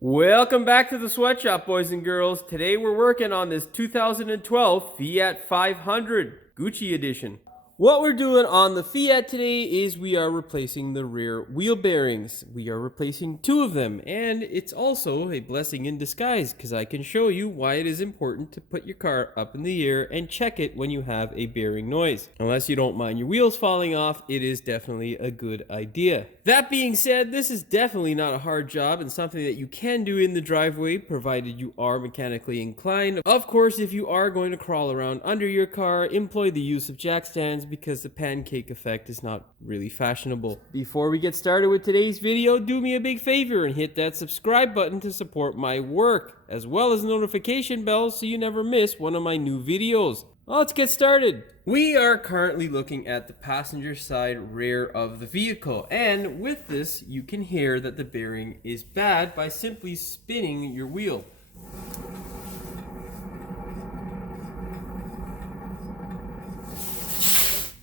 Welcome back to the sweatshop, boys and girls. Today we're working on this 2012 Fiat 500 Gucci edition. What we're doing on the Fiat today is we are replacing the rear wheel bearings. We are replacing 2 of them, and it's also a blessing in disguise because I can show you why it is important to put your car up in the air and check it when you have a bearing noise. Unless you don't mind your wheels falling off, it is definitely a good idea. That being said, this is definitely not a hard job and something that you can do in the driveway provided you are mechanically inclined. Of course, if you are going to crawl around under your car, employ the use of jack stands because the pancake effect is not really fashionable. Before we get started with today's video, do me a big favor and hit that subscribe button to support my work, as well as the notification bell so you never miss one of my new videos. Well, let's get started. We are currently looking at the passenger side rear of the vehicle, and with this you can hear that the bearing is bad by simply spinning your wheel.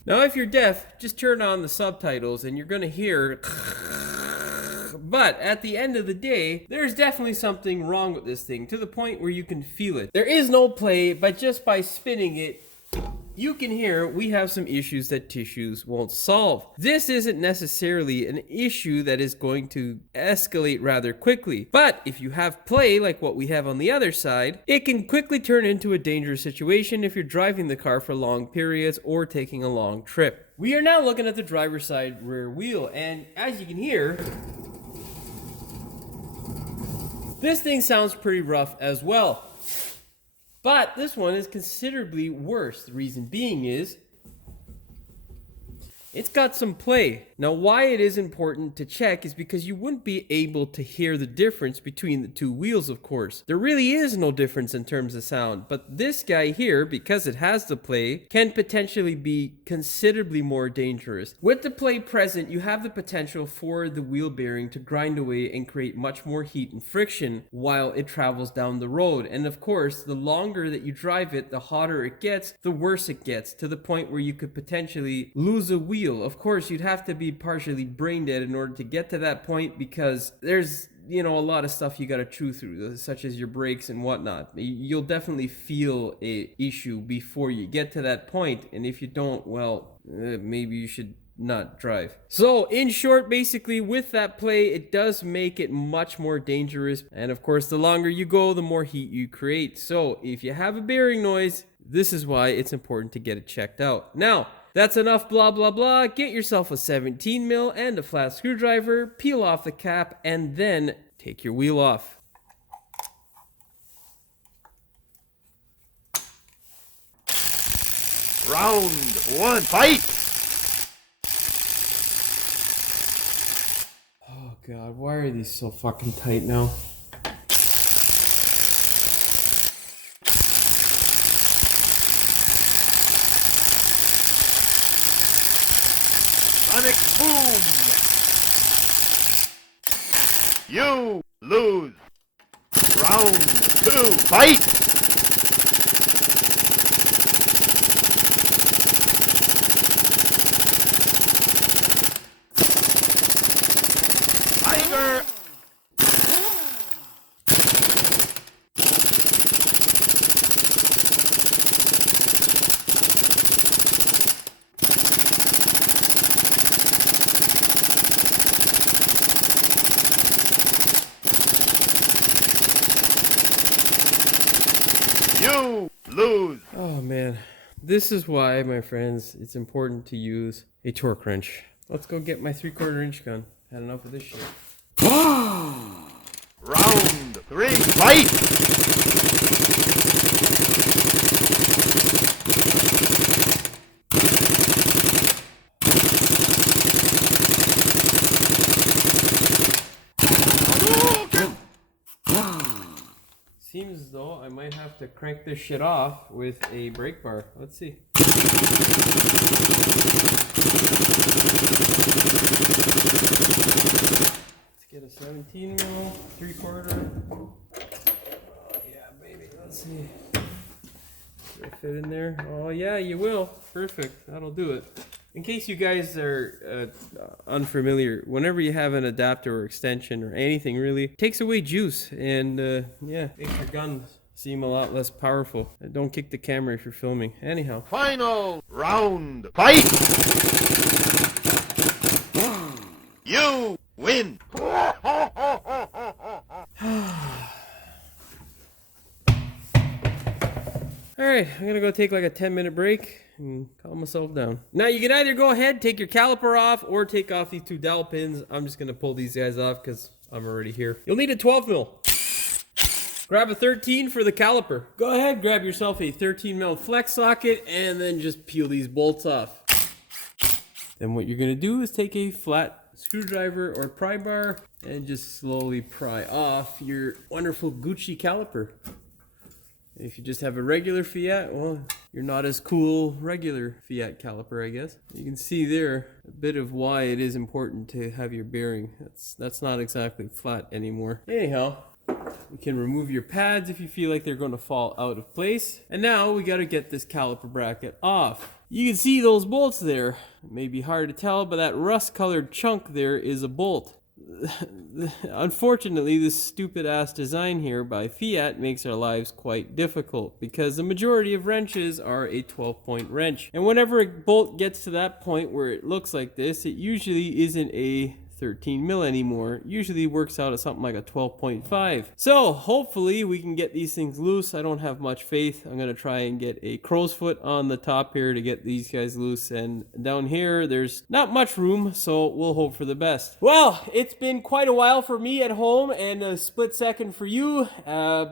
Now if you're deaf, just turn on the subtitles and you're gonna hear but at the end of the day, there's definitely something wrong with this thing to the point where you can feel it. There is no play, but just by spinning it, you can hear we have some issues that tissues won't solve. This isn't necessarily an issue that is going to escalate rather quickly, but if you have play like what we have on the other side, it can quickly turn into a dangerous situation if you're driving the car for long periods or taking a long trip. We are now looking at the driver's side rear wheel, and as you can hear, this thing sounds pretty rough as well. But this one is considerably worse. The reason being is it's got some play. Now, why it is important to check is because you wouldn't be able to hear the difference between the 2 wheels, of course. There really is no difference in terms of sound, but this guy here, because it has the play, can potentially be considerably more dangerous. With the play present, you have the potential for the wheel bearing to grind away and create much more heat and friction while it travels down the road. And of course, the longer that you drive it, the hotter it gets, the worse it gets, to the point where you could potentially lose a wheel. Of course, you'd have to be partially brain dead in order to get to that point because there's, a lot of stuff you got to chew through, such as your brakes and whatnot. You'll definitely feel a issue before you get to that point, and if you don't, well, maybe you should not drive. So in short, basically with that play, it does make it much more dangerous, and of course the longer you go, the more heat you create. So if you have a bearing noise, this is why it's important to get it checked out. Now, that's enough blah blah blah. Get yourself a 17 mil and a flat screwdriver, peel off the cap, and then take your wheel off. Round 1, fight! Oh god, why are these so fucking tight now? Sonic boom! You lose! Round 2, fight! Tiger! You lose! Oh man, this is why, my friends, it's important to use a torque wrench. Let's go get my 3/4 inch gun. Had enough of this shit. Round 3, fight! Seems as though I might have to crank this shit off with a brake bar. Let's see. Let's get a 17 mil, 3/4. Yeah, baby. Let's see. Will it fit in there? Oh yeah, you will. Perfect. That'll do it. In case you guys are unfamiliar, whenever you have an adapter or extension or anything really, it takes away juice and yeah, makes your gun seem a lot less powerful. Don't kick the camera if you're filming. Anyhow. Final round. Fight! You win! Alright, I'm gonna go take like a 10-minute break and calm myself down. Now you can either go ahead, take your caliper off, or take off these two dowel pins. I'm just gonna pull these guys off because I'm already here. You'll need a 12 mil. Grab a 13 for the caliper. Go ahead, grab yourself a 13 mil flex socket and then just peel these bolts off. Then what you're gonna do is take a flat screwdriver or pry bar and just slowly pry off your wonderful Gucci caliper. If you just have a regular Fiat, well, you're not as cool regular Fiat caliper, I guess. You can see there a bit of why it is important to have your bearing. That's not exactly flat anymore. Anyhow, you can remove your pads if you feel like they're going to fall out of place. And now we got to get this caliper bracket off. You can see those bolts there. It may be hard to tell, but that rust-colored chunk there is a bolt. Unfortunately, this stupid ass design here by Fiat makes our lives quite difficult because the majority of wrenches are a 12-point wrench. And whenever a bolt gets to that point where it looks like this, it usually isn't a 13 mil anymore. Usually works out at something like a 12.5. So hopefully we can get these things loose. I don't have much faith. I'm gonna try and get a crow's foot on the top here to get these guys loose, and down here there's not much room, so we'll hope for the best. Well, it's been quite a while for me at home and a split second for you.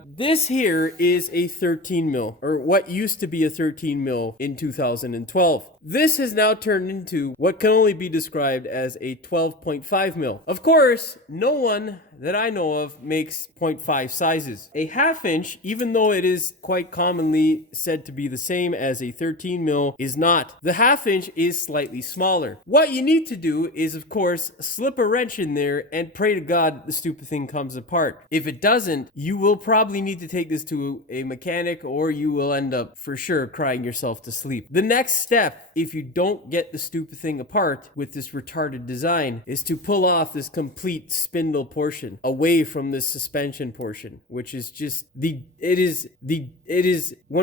This here is a 13 mil, or what used to be a 13 mil in 2012. This has now turned into what can only be described as a 12.5 mil. Of course, no one that I know of makes 0.5 sizes. A half inch, even though it is quite commonly said to be the same as a 13 mil, is not. The half inch is slightly smaller. What you need to do is, of course, slip a wrench in there and pray to God the stupid thing comes apart. If it doesn't, you will probably need to take this to a mechanic, or you will end up for sure crying yourself to sleep. The next step, if you don't get the stupid thing apart with this retarded design, is to pull off this complete spindle portion away from this suspension portion, which is just when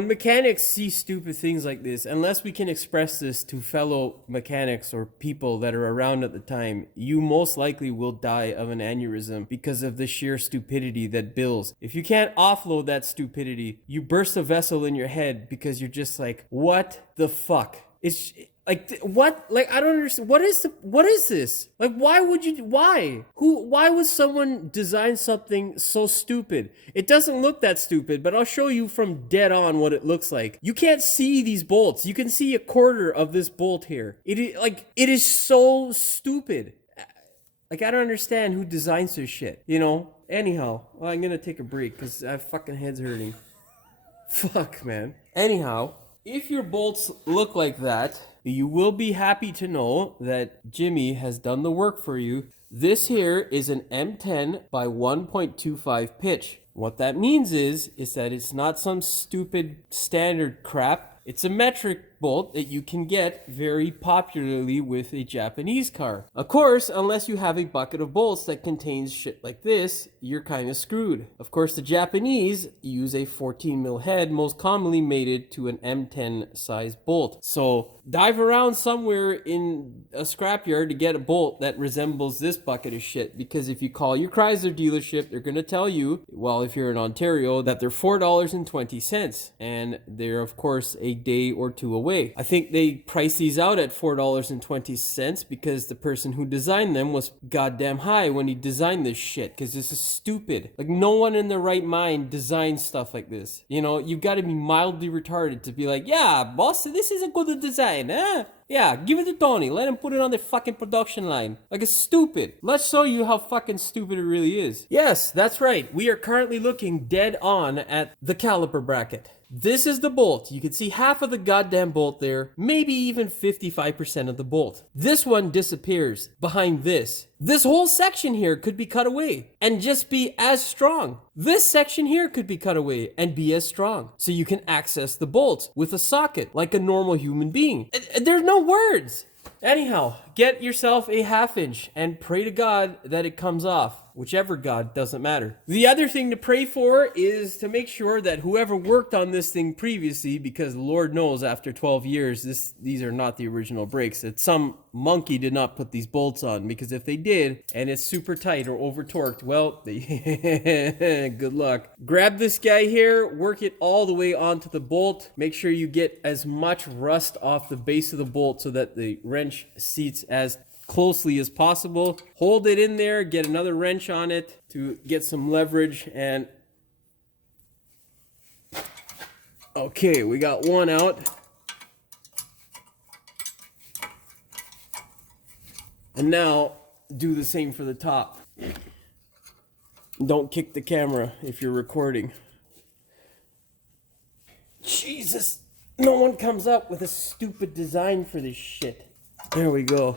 mechanics see stupid things like this, unless we can express this to fellow mechanics or people that are around at the time, you most likely will die of an aneurysm because of the sheer stupidity that builds. If you can't offload that stupidity, you burst a vessel in your head because you're just like, what the fuck? It's like, what? Like, I don't understand. What is this? Like, why would someone design something so stupid? It doesn't look that stupid, but I'll show you from dead on what it looks like. You can't see these bolts. You can see a quarter of this bolt here. It is so stupid. Like, I don't understand who designs this shit, you know? Anyhow, well, I'm gonna take a break because my fucking head's hurting. Fuck, man. Anyhow, if your bolts look like that, you will be happy to know that Jimmy has done the work for you. This here is an M10 by 1.25 pitch. What that means is that it's not some stupid standard crap. It's a metric bolt that you can get very popularly with a Japanese car. Of course, unless you have a bucket of bolts that contains shit like this, you're kind of screwed. Of course, the Japanese use a 14 mil head, most commonly mated to an M10 size bolt. So dive around somewhere in a scrapyard to get a bolt that resembles this bucket of shit, because if you call your Chrysler dealership, they're going to tell you, well, if you're in Ontario, that they're $4.20, and they're of course a day or two away. I think they priced these out at $4.20 because the person who designed them was goddamn high when he designed this shit, because this is stupid. Like, no one in their right mind designs stuff like this. You know, you've got to be mildly retarded to be like, yeah, boss, this is a good design, eh? Yeah, give it to Tony. Let him put it on the fucking production line. Like, it's stupid. Let's show you how fucking stupid it really is. Yes, that's right. We are currently looking dead on at the caliper bracket. This is the bolt. You can see half of the goddamn bolt there, maybe even 55% of the bolt. This one disappears behind this. This whole section here could be cut away and just be as strong. This section here could be cut away and be as strong. So you can access the bolts with a socket like a normal human being. There's no words. Anyhow, get yourself a 1/2 inch and pray to God that it comes off. Whichever God, doesn't matter. The other thing to pray for is to make sure that whoever worked on this thing previously, because Lord knows after 12 years, these are not the original brakes. That some monkey did not put these bolts on, because if they did, and it's super tight or over torqued, well, good luck. Grab this guy here, work it all the way onto the bolt. Make sure you get as much rust off the base of the bolt so that the wrench seats as closely as possible. Hold it in there, get another wrench on it to get some leverage, and okay, we got one out. And now do the same for the top. Don't kick the camera if you're recording. Jesus, no one comes up with a stupid design for this shit. There we go.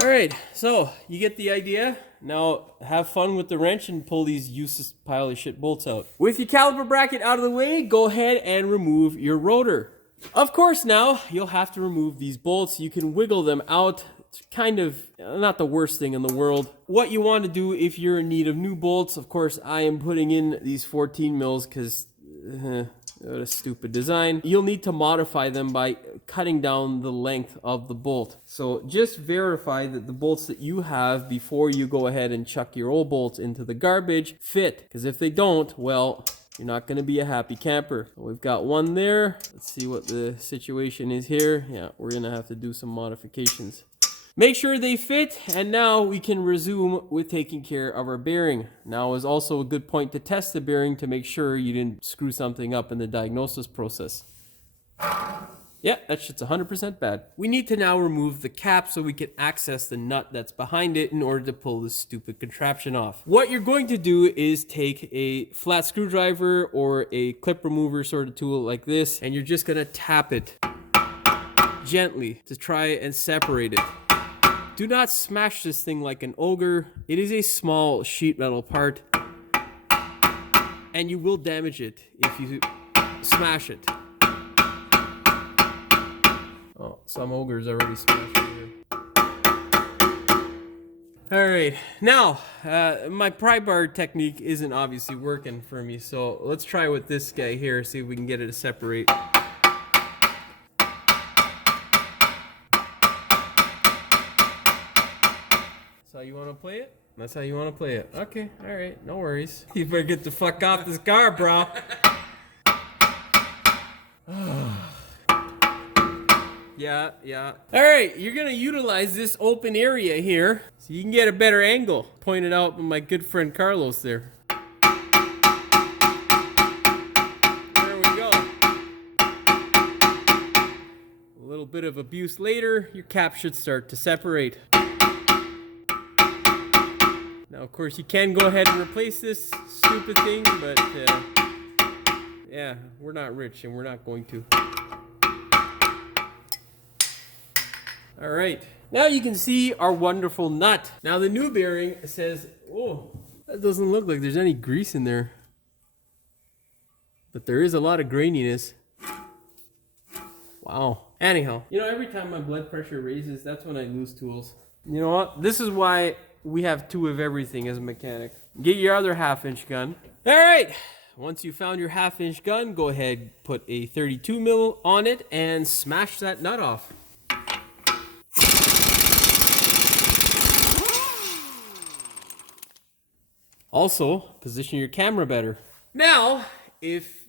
Alright, so you get the idea. Now have fun with the wrench and pull these useless pile of shit bolts out. With your caliper bracket out of the way, go ahead and remove your rotor. Of course now, you'll have to remove these bolts. You can wiggle them out. It's kind of not the worst thing in the world. What you want to do if you're in need of new bolts, of course I am putting in these 14 mils because what a stupid design. You'll need to modify them by cutting down the length of the bolt. So just verify that the bolts that you have before you go ahead and chuck your old bolts into the garbage fit. Because if they don't, well, you're not going to be a happy camper. So we've got one there. Let's see what the situation is here. Yeah, we're going to have to do some modifications. Make sure they fit, and now we can resume with taking care of our bearing. Now is also a good point to test the bearing to make sure you didn't screw something up in the diagnosis process. Yeah, that shit's 100% bad. We need to now remove the cap so we can access the nut that's behind it in order to pull this stupid contraption off. What you're going to do is take a flat screwdriver or a clip remover sort of tool like this, and you're just gonna tap it gently to try and separate it. Do not smash this thing like an ogre. It is a small sheet metal part, and you will damage it if you smash it. Oh, some ogres already smashed it here. Alright, now, my pry bar technique isn't obviously working for me, so let's try with this guy here, see if we can get it to separate. That's how you want to play it? That's how you want to play it. Okay, alright, no worries. You better get the fuck off this car, bro. Yeah. Alright, you're gonna utilize this open area here so you can get a better angle. Pointed out by my good friend Carlos there. There we go. A little bit of abuse later, your cap should start to separate. Now, of course, you can go ahead and replace this stupid thing, but yeah, we're not rich and we're not going to. All right, now you can see our wonderful nut. Now the new bearing says, oh, that doesn't look like there's any grease in there, but there is a lot of graininess. Wow. Anyhow, you know, every time my blood pressure raises, that's when I lose tools. You know what? This is why we have two of everything as a mechanic. Get your other 1/2 inch gun. All right. Once you found your 1/2 inch gun, go ahead, put a 32 mil on it and smash that nut off. Also, position your camera better. Now, if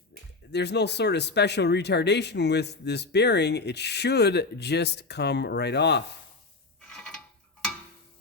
there's no sort of special retardation with this bearing, it should just come right off.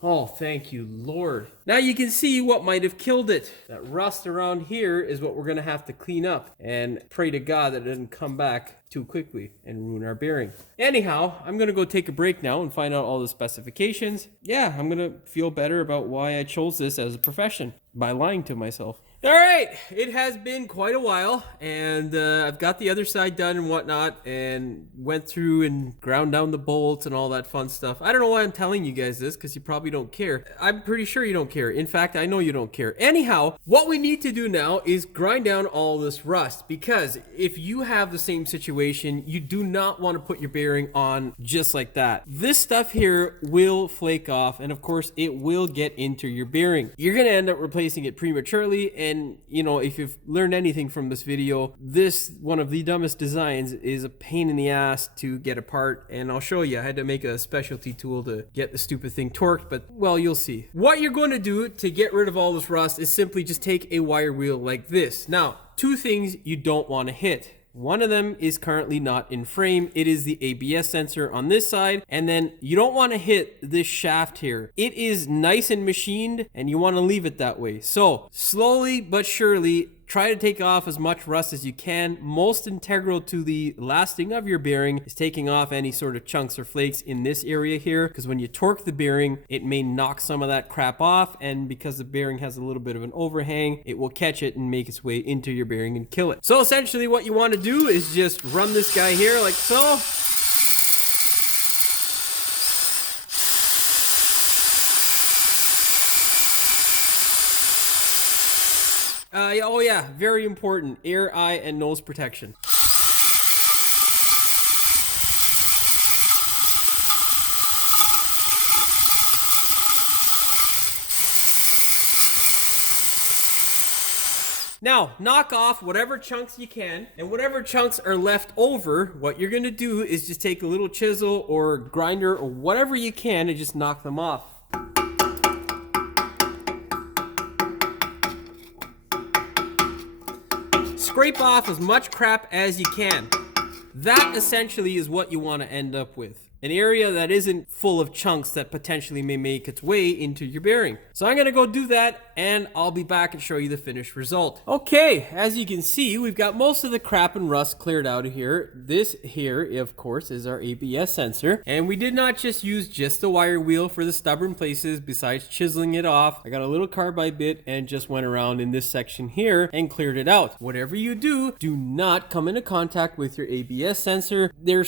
Oh, thank you, Lord. Now you can see what might have killed it. That rust around here is what we're gonna have to clean up and pray to God that it doesn't come back too quickly and ruin our bearing. Anyhow, I'm gonna go take a break now and find out all the specifications. Yeah, I'm gonna feel better about why I chose this as a profession by lying to myself. All right, it has been quite a while, and I've got the other side done and whatnot, and went through and ground down the bolts and all that fun stuff. I don't know why I'm telling you guys this, because you probably don't care. I'm pretty sure you don't care. In fact, I know you don't care. Anyhow, what we need to do now is grind down all this rust, because if you have the same situation situation, you do not want to put your bearing on just like that. This stuff here will flake off, and of course it will get into your bearing. You're going to end up replacing it prematurely, and you know, if you've learned anything from this video, this one of the dumbest designs is a pain in the ass to get apart, and I'll show you. I had to make a specialty tool to get the stupid thing torqued, but well, you'll see. What you're going to do to get rid of all this rust is simply just take a wire wheel like this. Now, two things you don't want to hit. One of them is currently not in frame. It is the ABS sensor on this side. And then you don't want to hit this shaft here. It is nice and machined, and you want to leave it that way. So slowly but surely, try to take off as much rust as you can. Most integral to the lasting of your bearing is taking off any sort of chunks or flakes in this area here, because when you torque the bearing, it may knock some of that crap off, and because the bearing has a little bit of an overhang, it will catch it and make its way into your bearing and kill it. So essentially what you want to do is just run this guy here like so. Oh yeah, very important. Ear, eye, and nose protection. Now, knock off whatever chunks you can, and whatever chunks are left over, what you're gonna do is just take a little chisel or grinder or whatever you can and just knock them off. Scrape off as much crap as you can. That essentially is what you want to end up with. An area that isn't full of chunks that potentially may make its way into your bearing. So I'm going to go do that, and I'll be back and show you the finished result. Okay, as you can see, we've got most of the crap and rust cleared out of here. This here, of course, is our ABS sensor. And we did not just use the wire wheel for the stubborn places. Besides chiseling it off, I got a little carbide bit and just went around in this section here and cleared it out. Whatever you do, do not come into contact with your ABS sensor. They're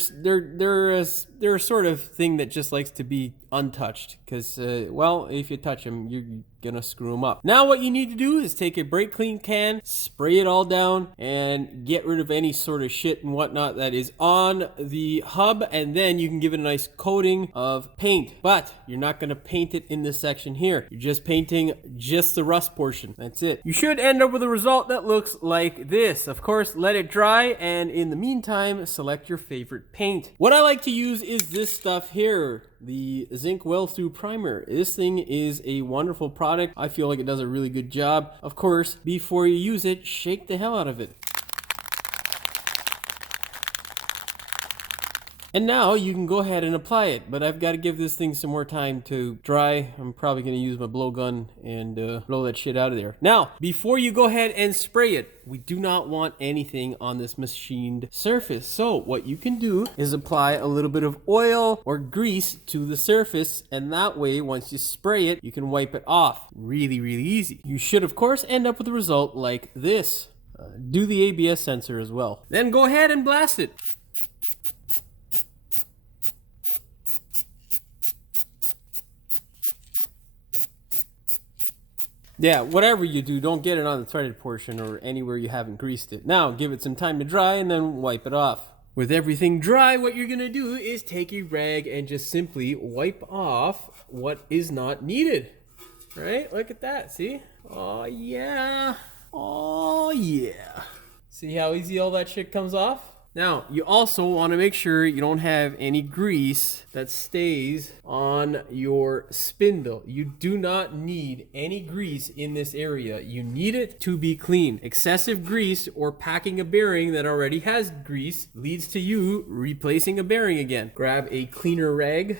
a sort of thing that just likes to be untouched, because well, if you touch them, you're gonna screw them up. Now what you need to do is take a brake clean can, spray it all down, and get rid of any sort of shit and whatnot that is on the hub, and then you can give it a nice coating of paint. But you're not gonna paint it in this section here. You're just painting just the rust portion. That's it. You should end up with a result that looks like this. Of course, let it dry, and in the meantime, select your favorite paint. What I like to use is this stuff here, the zinc well-through primer. This thing is a wonderful product. I feel like it does a really good job. Of course, before you use it, shake the hell out of it. And now you can go ahead and apply it, but I've got to give this thing some more time to dry. I'm probably going to use my blowgun and blow that shit out of there. Now, before you go ahead and spray it, we do not want anything on this machined surface. So what you can do is apply a little bit of oil or grease to the surface, and that way, once you spray it, you can wipe it off. Really, really easy. You should, of course, end up with a result like this. Do the ABS sensor as well. Then go ahead and blast it. Yeah, whatever you do, don't get it on the threaded portion or anywhere you haven't greased it. Now, give it some time to dry and then wipe it off. With everything dry, what you're gonna do is take a rag and just simply wipe off what is not needed. Right? Look at that, see? Oh yeah. Oh yeah. See how easy all that shit comes off? Now, you also want to make sure you don't have any grease that stays on your spindle. You do not need any grease in this area. You need it to be clean. Excessive grease or packing a bearing that already has grease leads to you replacing a bearing again. Grab a cleaner rag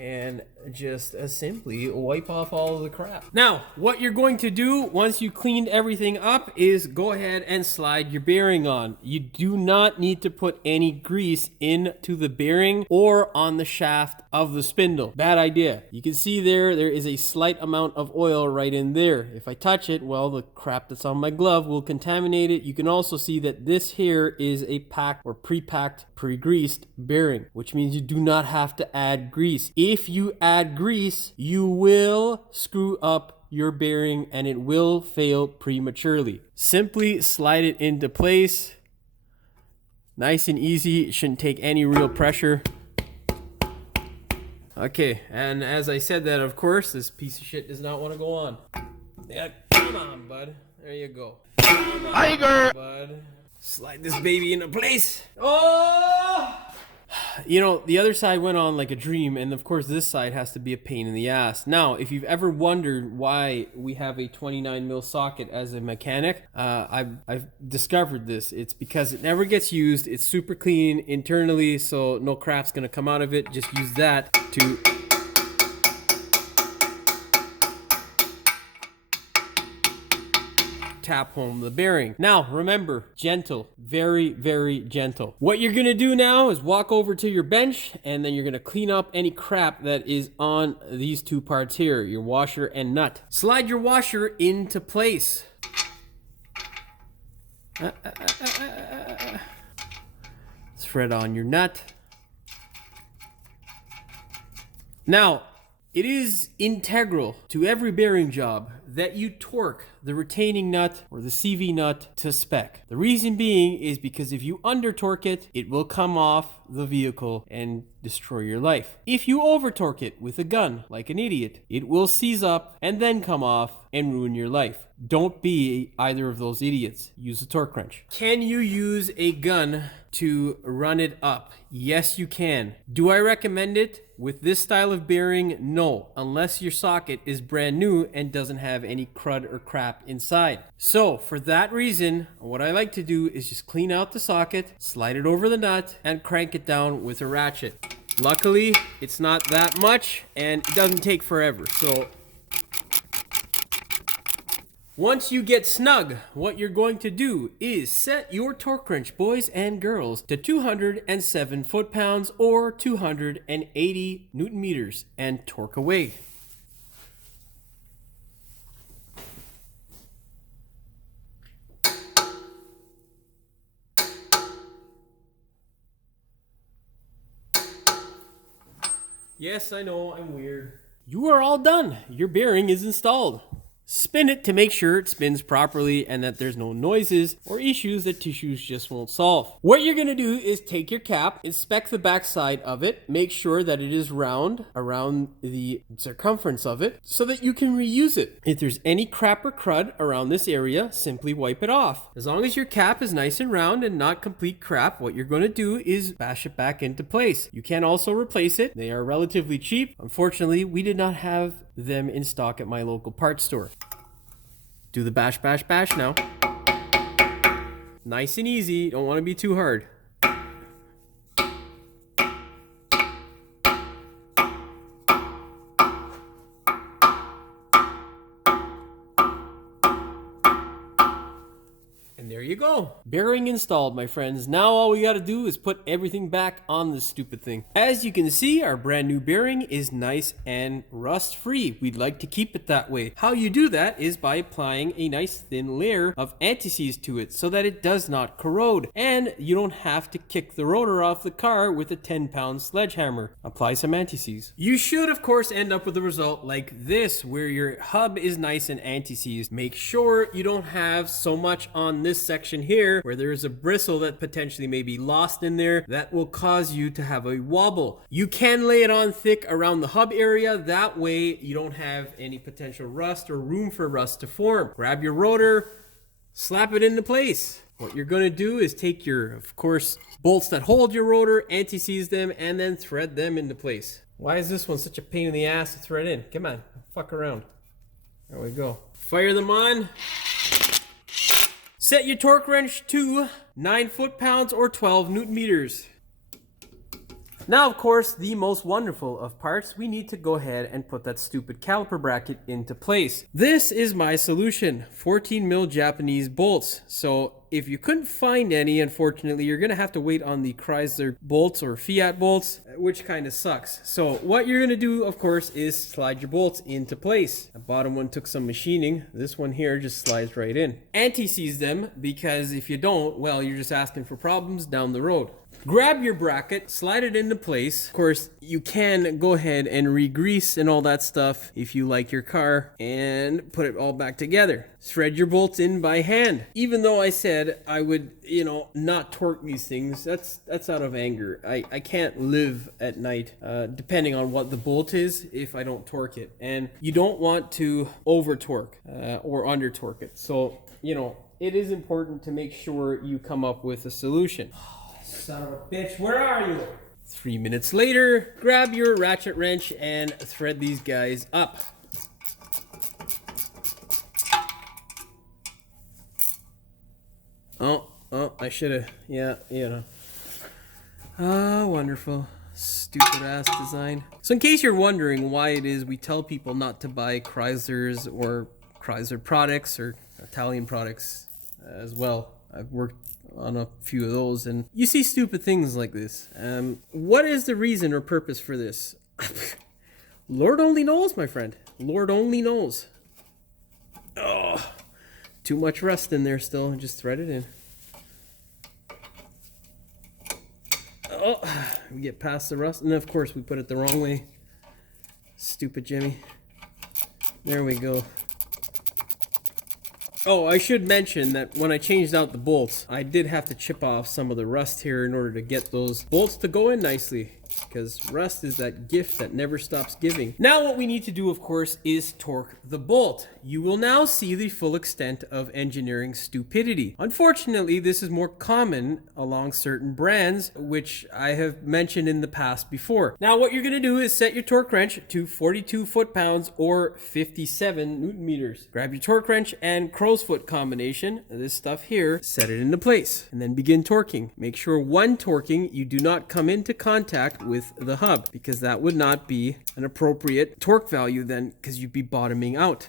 and just simply wipe off all of the crap. Now, what you're going to do once you cleaned everything up is go ahead and slide your bearing on. You do not need to put any grease into the bearing or on the shaft of the spindle. Bad idea. You can see there is a slight amount of oil right in there. If I touch it, well, the crap that's on my glove will contaminate it. You can also see that this here is a packed or pre-packed, pre-greased bearing, which means you do not have to add grease. If you add grease, you will screw up your bearing and it will fail prematurely. Simply slide it into place Nice and easy. It shouldn't take any real pressure. Okay, and as I said that, of course, this piece of shit does not want to go on. Yeah, come on, bud. There you go. Tiger! Bud. Slide this baby into place. Oh! You know, the other side went on like a dream, and of course this side has to be a pain in the ass. Now, if you've ever wondered why we have a 29mm socket as a mechanic, I've discovered this. It's because it never gets used. It's super clean internally, so no crap's gonna come out of it. Just use that to tap home the bearing. Now, remember, gentle, very, very gentle. What you're gonna do now is walk over to your bench, and then you're gonna clean up any crap that is on these two parts here, your washer and nut. Slide your washer into place. Thread on your nut. Now, it is integral to every bearing job that you torque the retaining nut or the CV nut to spec. The reason being is because if you under torque it, it will come off the vehicle and destroy your life. If you over torque it with a gun like an idiot, it will seize up and then come off and ruin your life. Don't be either of those idiots. Use a torque wrench. Can you use a gun to run it up? Yes, you can. Do I recommend it? With this style of bearing, no, unless your socket is brand new and doesn't have any crud or crap inside. So for that reason, what I like to do is just clean out the socket, slide it over the nut, and crank it down with a ratchet. Luckily, it's not that much and it doesn't take forever. So once you get snug, what you're going to do is set your torque wrench, boys and girls, to 207 foot-pounds or 280 newton meters and torque away. Yes, I know, I'm weird. You are all done. Your bearing is installed. Spin it to make sure it spins properly and that there's no noises or issues that tissues just won't solve. What you're going to do is take your cap, inspect the back side of it, make sure that it is round around the circumference of it so that you can reuse it. If there's any crap or crud around this area, simply wipe it off. As long as your cap is nice and round and not complete crap, what you're going to do is bash it back into place. You can also replace it. They are relatively cheap. Unfortunately, we did not have them in stock at my local parts store. Do the bash, bash, bash now. Nice and easy. Don't want to be too hard. And there you go. Bearing installed, my friends. Now all we gotta do is put everything back on this stupid thing. As you can see, our brand new bearing is nice and rust free. We'd like to keep it that way. How you do that is by applying a nice thin layer of anti-seize to it so that it does not corrode. And you don't have to kick the rotor off the car with a 10-pound sledgehammer. Apply some anti-seize. You should, of course, end up with a result like this, where your hub is nice and anti-seized. Make sure you don't have so much on this section here where there is a bristle that potentially may be lost in there that will cause you to have a wobble. You can lay it on thick around the hub area. That way you don't have any potential rust or room for rust to form. Grab your rotor, slap it into place. What you're going to do is take your, of course, bolts that hold your rotor, anti-seize them, and then thread them into place. Why is this one such a pain in the ass to thread in? Come on, fuck around. There we go. Fire them on. Set your torque wrench to 9 foot-pounds or 12 newton meters. Now, of course, the most wonderful of parts, we need to go ahead and put that stupid caliper bracket into place. This is my solution, 14mm Japanese bolts. So if you couldn't find any, unfortunately, you're gonna have to wait on the Chrysler bolts or Fiat bolts, which kind of sucks. So what you're gonna do, of course, is slide your bolts into place. The bottom one took some machining. This one here just slides right in. Anti-seize them, because if you don't, well, you're just asking for problems down the road. Grab your bracket, slide it into place. Of course, you can go ahead and re-grease and all that stuff if you like your car, and put it all back together. Thread your bolts in by hand. Even though I said I would, not torque these things, that's out of anger. I can't live at night, depending on what the bolt is, if I don't torque it. And you don't want to over torque or under torque it. So, it is important to make sure you come up with a solution. Son of a bitch, where are you? 3 minutes later, grab your ratchet wrench and thread these guys up. Oh, I should have, Oh, wonderful. Stupid ass design. So in case you're wondering why it is we tell people not to buy Chryslers or Chrysler products or Italian products as well. I've worked on a few of those, and you see stupid things like this. What is the reason or purpose for this? Lord only knows, my friend. Lord only knows. Oh, too much rust in there still. Just thread it in. Oh, we get past the rust, and of course we put it the wrong way. Stupid Jimmy. There we go. Oh, I should mention that when I changed out the bolts, I did have to chip off some of the rust here in order to get those bolts to go in nicely. Because rust is that gift that never stops giving. Now what we need to do, of course, is torque the bolt. You will now see the full extent of engineering stupidity. Unfortunately, this is more common along certain brands, which I have mentioned in the past before. Now what you're going to do is set your torque wrench to 42 foot-pounds or 57 newton meters. Grab your torque wrench and crow's foot combination, this stuff here, set it into place, and then begin torquing. Make sure when torquing, you do not come into contact with the hub, because that would not be an appropriate torque value then, because you'd be bottoming out.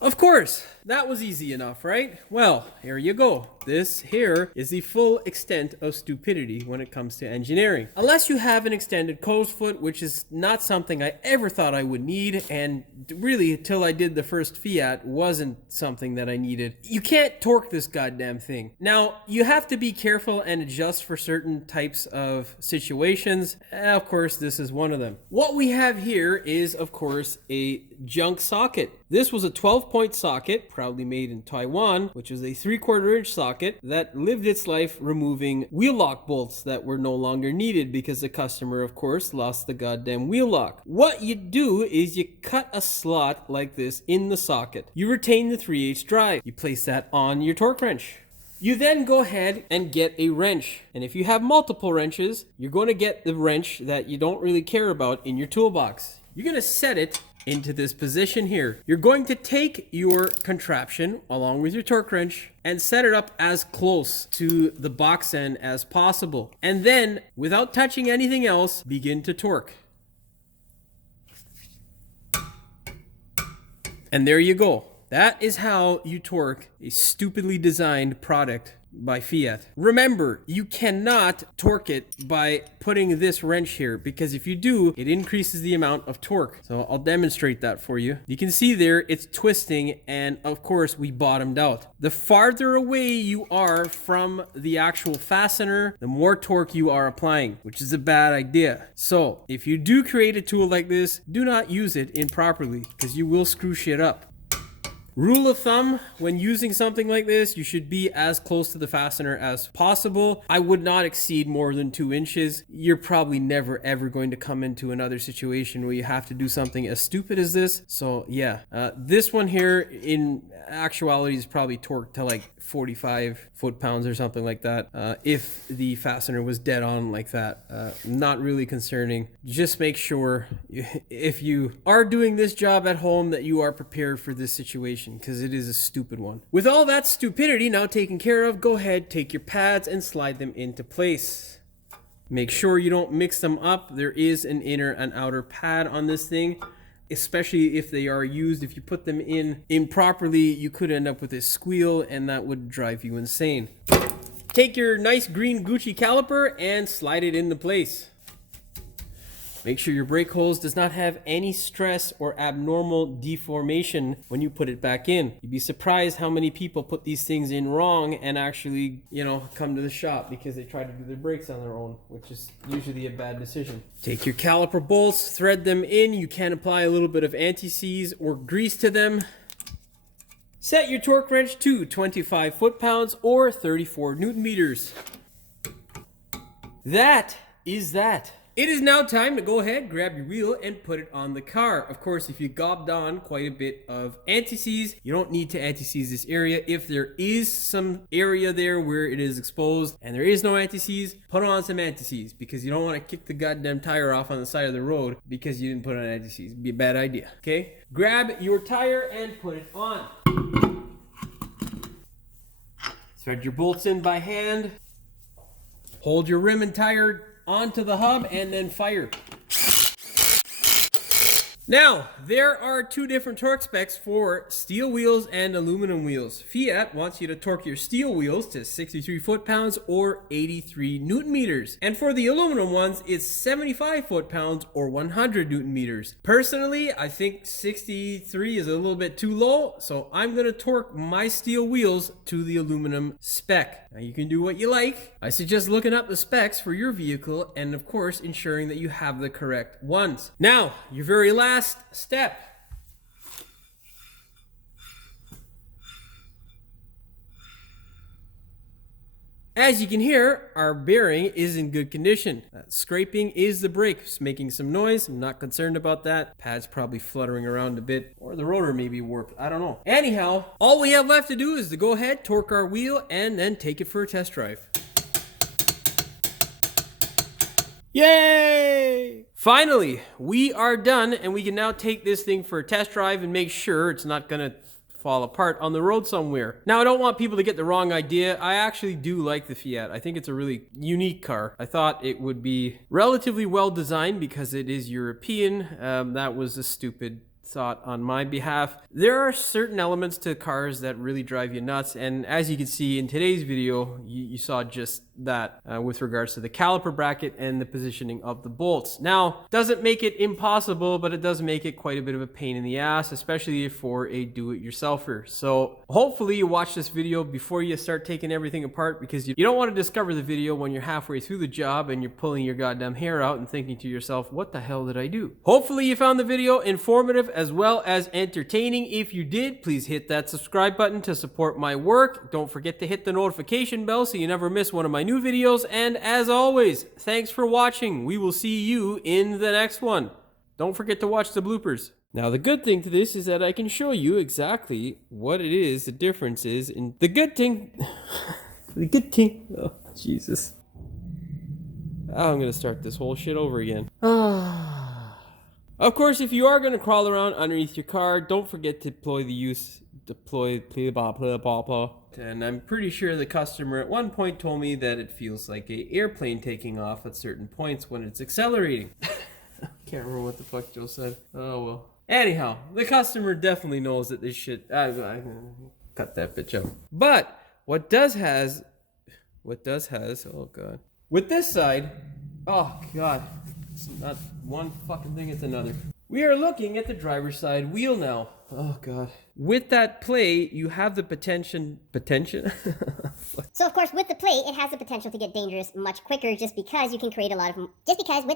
Of course, that was easy enough, right? Well, here you go. This here is the full extent of stupidity when it comes to engineering. Unless you have an extended crow's foot, which is not something I ever thought I would need, and really, till I did the first Fiat, wasn't something that I needed. You can't torque this goddamn thing. Now, you have to be careful and adjust for certain types of situations. Of course, this is one of them. What we have here is, of course, a junk socket. This was a 12-point socket, proudly made in Taiwan, which is a 3/4 inch socket that lived its life removing wheel lock bolts that were no longer needed because the customer, of course, lost the goddamn wheel lock. What you do is you cut a slot like this in the socket. You retain the 3/8 drive. You place that on your torque wrench. You then go ahead and get a wrench. And if you have multiple wrenches, you're going to get the wrench that you don't really care about in your toolbox. You're going to set it into this position here. You're going to take your contraption along with your torque wrench and set it up as close to the box end as possible. And then, without touching anything else, begin to torque. And there you go. That is how you torque a stupidly designed product by Fiat. Remember, you cannot torque it by putting this wrench here, because if you do, it increases the amount of torque. So I'll demonstrate that for you. You can see there, it's twisting, and of course we bottomed out. The farther away you are from the actual fastener, the more torque you are applying, which is a bad idea. So if you do create a tool like this, do not use it improperly, because you will screw shit up. Rule of thumb, when using something like this, you should be as close to the fastener as possible. I would not exceed more than 2 inches. You're probably never ever going to come into another situation where you have to do something as stupid as this. So yeah, this one here in actuality is probably torqued to like 45 foot-pounds or something like that. If the fastener was dead on like that, not really concerning. Just make sure if you are doing this job at home that you are prepared for this situation, because it is a stupid one. With all that stupidity now taken care of, go ahead, take your pads and slide them into place. Make sure you don't mix them up. There is an inner and outer pad on this thing, especially if they are used. If you put them in improperly, you could end up with a squeal, and that would drive you insane. Take your nice green Gucci caliper and slide it into place. Make sure your brake hose does not have any stress or abnormal deformation when you put it back in. You'd be surprised how many people put these things in wrong and actually, come to the shop because they try to do their brakes on their own, which is usually a bad decision. Take your caliper bolts, thread them in. You can apply a little bit of anti-seize or grease to them. Set your torque wrench to 25 foot-pounds or 34 newton meters. That is that. It is now time to go ahead, grab your wheel, and put it on the car. Of course, if you gobbed on quite a bit of anti-seize, you don't need to anti-seize this area. If there is some area there where it is exposed and there is no anti-seize, put on some anti-seize because you don't want to kick the goddamn tire off on the side of the road because you didn't put on anti-seize. It'd be a bad idea, okay? Grab your tire and put it on. Thread your bolts in by hand. Hold your rim and tire onto the hub and then fire. Now, there are two different torque specs for steel wheels and aluminum wheels. Fiat wants you to torque your steel wheels to 63 foot-pounds or 83 newton meters. And for the aluminum ones, it's 75 foot-pounds or 100 newton meters. Personally, I think 63 is a little bit too low, so I'm gonna torque my steel wheels to the aluminum spec. Now, you can do what you like. I suggest looking up the specs for your vehicle and, of course, ensuring that you have the correct ones. Now, your very last step. As you can hear, our bearing is in good condition. Scraping is the brake. It's making some noise. I'm not concerned about that. Pad's probably fluttering around a bit, or the rotor may be warped. I don't know. Anyhow, all we have left to do is to go ahead, torque our wheel, and then take it for a test drive. Yay! Finally, we are done, and we can now take this thing for a test drive and make sure it's not gonna fall apart on the road somewhere. Now, I don't want people to get the wrong idea. I actually do like the Fiat. I think it's a really unique car. I thought it would be relatively well designed because it is European. That was a stupid thought on my behalf. There are certain elements to cars that really drive you nuts, and as you can see in today's video, you saw just that with regards to the caliper bracket and the positioning of the bolts. Now, doesn't make it impossible, but it does make it quite a bit of a pain in the ass, especially for a do-it-yourselfer. So hopefully you watch this video before you start taking everything apart, because you don't want to discover the video when you're halfway through the job and you're pulling your goddamn hair out and thinking to yourself, what the hell did I do? Hopefully you found the video informative as well as entertaining. If you did, please hit that subscribe button to support my work. Don't forget to hit the notification bell so you never miss one of my new videos. And as always, thanks for watching. We will see you in the next one. Don't forget to watch the bloopers. Now, the good thing to this is that I can show you exactly what it is, the difference is in the good thing. The good thing. Oh, Jesus. I'm going to start this whole shit over again. Of course, if you are going to crawl around underneath your car, don't forget to deploy blah blah blah blah. And I'm pretty sure the customer at one point told me that it feels like an airplane taking off at certain points when it's accelerating. Can't remember what the fuck Joe said. Oh well. Anyhow, the customer definitely knows that this shit. I cut that bitch out. But what does has, oh god. With this side, oh god, it's not one fucking thing, it's another. We are looking at the driver's side wheel now. Oh god. With that plate, you have the potential. So of course, with the plate, it has the potential to get dangerous much quicker, just because with the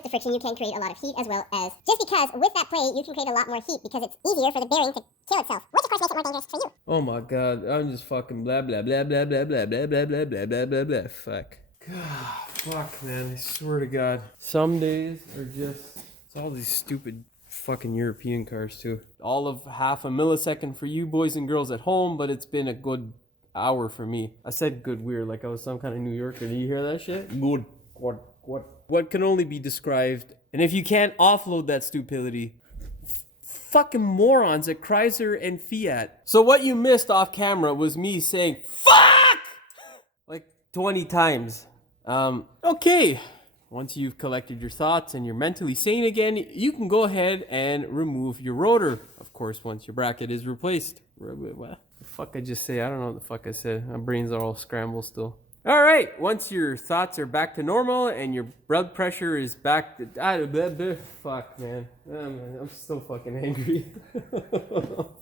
friction you can create a lot of heat, as well as just because with that plate you can create a lot more heat because it's easier for the bearing to kill itself, which of course makes it more dangerous for you. Oh my god, I'm just fucking blah blah blah blah blah blah blah blah blah blah blah blah blah. Fuck. God, fuck, man. I swear to God. Some days are just. It's all these stupid fucking European cars too. All of half a millisecond for you boys and girls at home, but it's been a good hour for me. I said good weird like I was some kind of New Yorker. Did you hear that shit? Good. What can only be described. And if you can't offload that stupidity, fucking morons at Chrysler and Fiat. So what you missed off camera was me saying fuck like 20 times. Okay. Once you've collected your thoughts and you're mentally sane again, you can go ahead and remove your rotor. Of course, once your bracket is replaced. What the fuck I just say? I don't know what the fuck I said. My brains are all scrambled still. All right, once your thoughts are back to normal and your blood pressure is back to... fuck, man. I'm still fucking angry.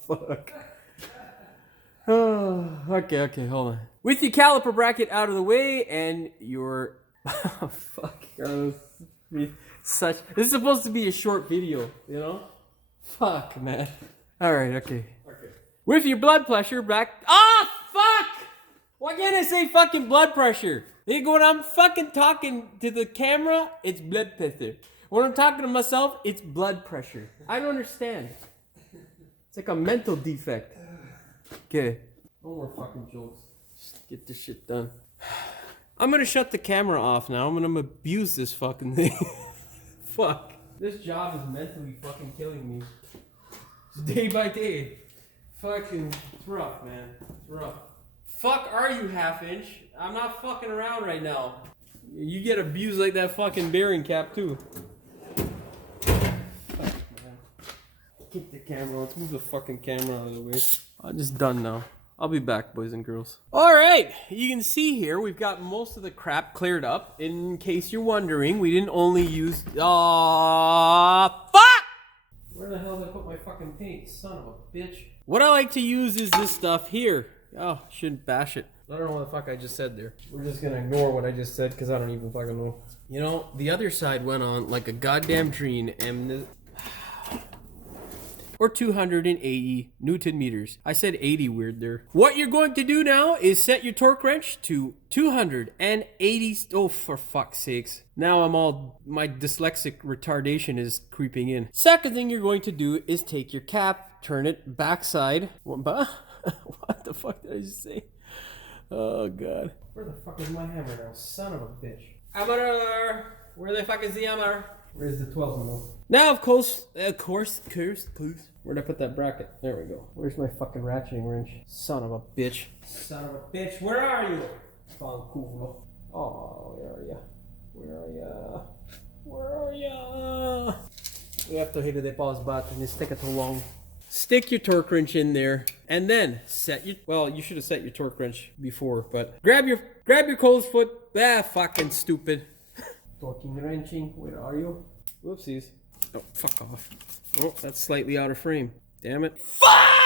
Fuck. Oh, okay, hold on. With your caliper bracket out of the way and your... Oh, fuck, Carlos. This is supposed to be a short video, you know? Fuck, man. All right, okay. With your blood pressure back... Ah, fuck! Why can't I say fucking blood pressure? When I'm fucking talking to the camera, it's blood pressure. When I'm talking to myself, it's blood pressure. I don't understand. It's like a mental defect. Okay. No more fucking jokes. Just get this shit done. I'm gonna shut the camera off now. I'm gonna abuse this fucking thing. Fuck. This job is mentally fucking killing me. Day by day. Fucking, it's rough, man. It's rough. Fuck are you, half inch? I'm not fucking around right now. You get abused like that fucking bearing cap too. Fuck, man. Get the camera. Let's move the fucking camera out of the way. I'm just done now. I'll be back, boys and girls. Alright, you can see here we've got most of the crap cleared up. In case you're wondering, we didn't only use... fuck! Where the hell did I put my fucking paint? Son of a bitch. What I like to use is this stuff here. Oh, shouldn't bash it. I don't know what the fuck I just said there. We're just gonna ignore what I just said because I don't even fucking know. You know, the other side went on like a goddamn train and... or 280 Newton meters. I said 80 weird there. What you're going to do now is set your torque wrench to 280. Oh, for fuck's sakes. Now my dyslexic retardation is creeping in. Second thing you're going to do is take your cap, turn it backside. What the fuck did I just say? Oh, God. Where the fuck is my hammer now? Son of a bitch. Hammer! Where the fuck is the hammer? Where's the 12 mil? Now, of course, where'd I put that bracket? There we go. Where's my fucking ratcheting wrench? Son of a bitch. Son of a bitch, where are you? Oh, where are ya? Where are ya? Where are ya? We have to hit the pause button. It's taking too long. Stick your torque wrench in there, and then set your... Well, you should have set your torque wrench before, but grab your cold foot. Ah, fucking stupid. Torquing, wrenching, where are you? Whoopsies. Oh, fuck off. Oh, that's slightly out of frame. Damn it. Fuck!